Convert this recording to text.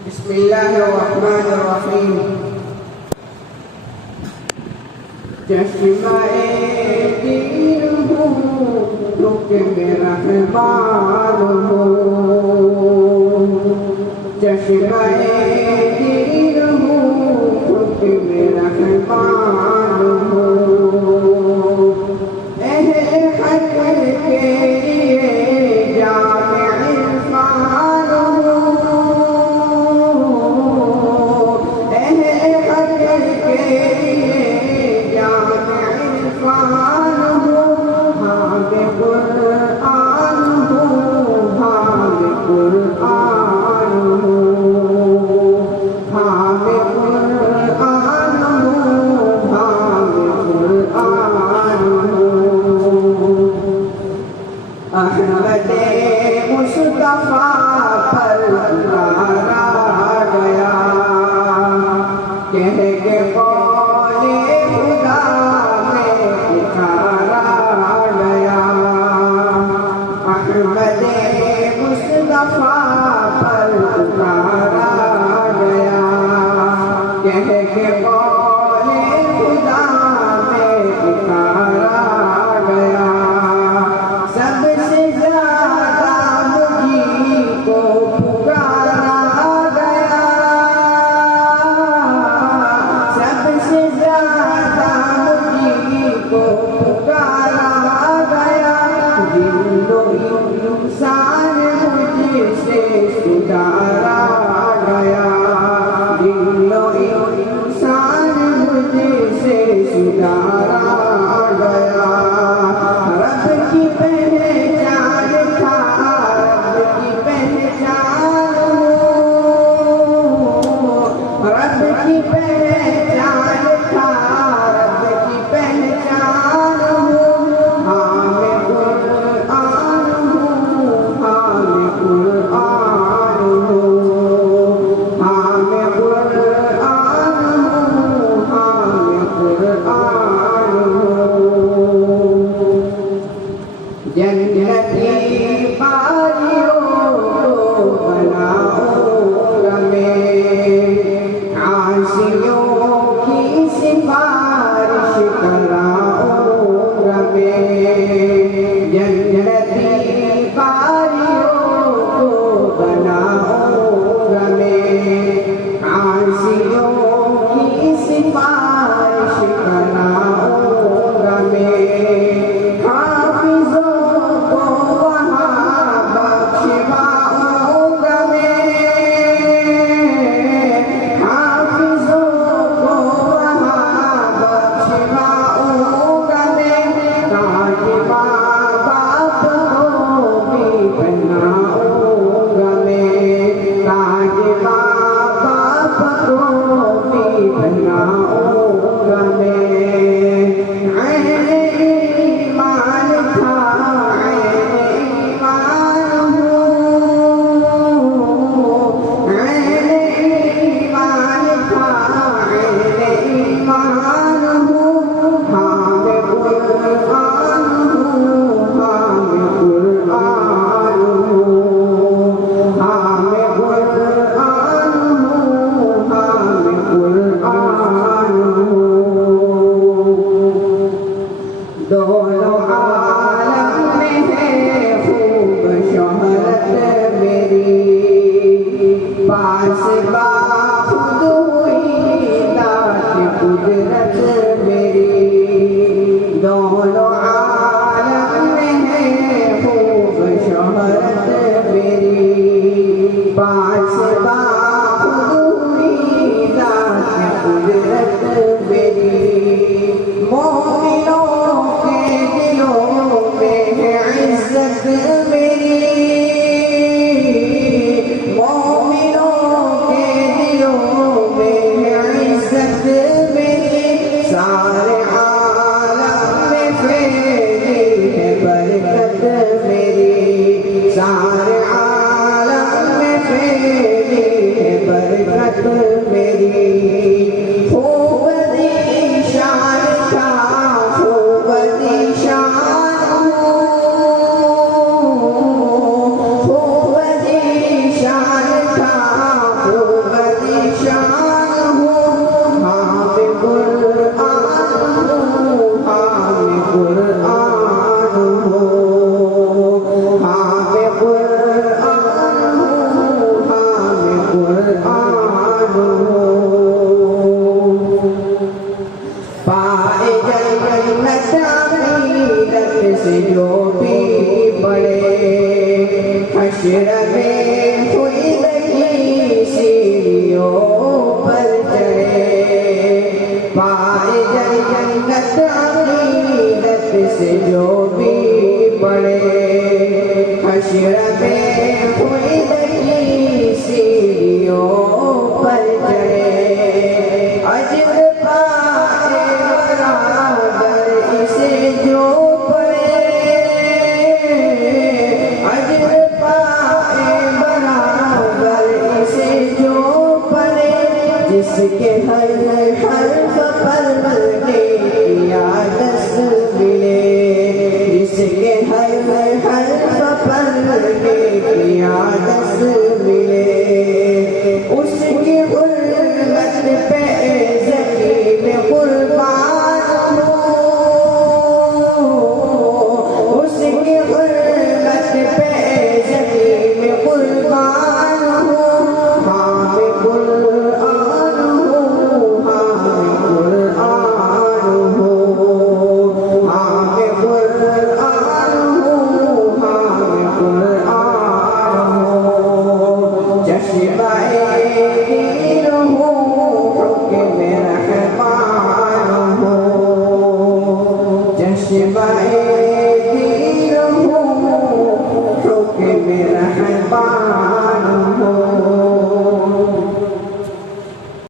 بسم اللہ الرحمن الرحیم چشمہ دیر ہوں رکن رحمان ہوں چشمہ دیر ہوں رکن رحمان ہوں اہل حق کے لیے جامع عرفان ہوں اہل حق کے لیے جامع عرفان ہوں حامد قرآن ہوں حامد قرآن ہوں حامد قرآن ہوں حامد قرآن ہوں احمد مصطفیٰ پر پکارا گیا کہہ کے قول خدا میں پکارا گیا احمد مصطفیٰ پر پکارا گیا کہہ کے قول خدا میں پکارا گیا سب سے زیادہ مجھی کو پکارا گیا سب سے زیادہ مجھی کو پکارا گیا دل و انسان مجھ سے سدھارا گیا دل و انسان مجھ سے سدھارا گیا رب کی پہچان تھا رب کی پہچان رب کی پہچان تھا رب کی پہچان حامد قرآن ہوں حامد قرآن ہوں حامد قرآن ہوں حامد قرآن ہوں جنتی باریوں کو بناؤں گا میں عاصیوں کی سفارش کراؤں گا میں جنتی باریوں کو بناؤں گا میں عاصیوں کی سفارش کراؤں گا میں حافظوں کو وہاں بخشواؤں گا میں حافظوں کو وہاں بخشواؤں گا میں تاج ماں باپ کو بھی بناؤں گا میں تاج ماں باپ کو بھی بناؤں گا میں عین ایمان تھا عین ایمان ہوں عین ایمان تھا عین ایمان ہوں حامد قرآن ہوں حامد قرآن ہوں حامد قرآن ہوں حامد قرآن ہوں دونوں عالم میں ہے خوب شہرت میری پاس باخود ہوئی ذات قدرت میری دونوں عالم میں ہے خوب شہرت میری پاس باخود ہوئی ذات قدرت میری مومنوں کے دلوں میں ہے عزت میری مومنوں کے دلوں میں ہے عزت میری سارے عالم میں پھیلی ہے برکت میری سارے عالم میں پھیلی ہے برکت میری خوب ذیشان تھا خوب ذیشان ہوں خوب ذیشان تھا خوب میں ہوئی نہیں سیڑھیوں پر چڑھے پائے جنت عقیدت سے جو بھی پڑھے حشر میں ہوئی نہیں سیڑھیوں پر چڑھے اجر پائے برابر اسے جو پڑھے اجر پائے برابر اسے جو پڑھے جس کے ہر حرف پر ملنے کی عادت ملے جس کے ہر حرف پر ملنے کی عادت ملے اس کی غربت پہ زمین میں قربان ہوں اس کی غربت پہ زمین میں قربان ہوں ہاں میں قرآن ہوں ہاں میں قرآن ہوں ہاں میں قرآن ہوں ہاں میں قرآن ہوں چشمہ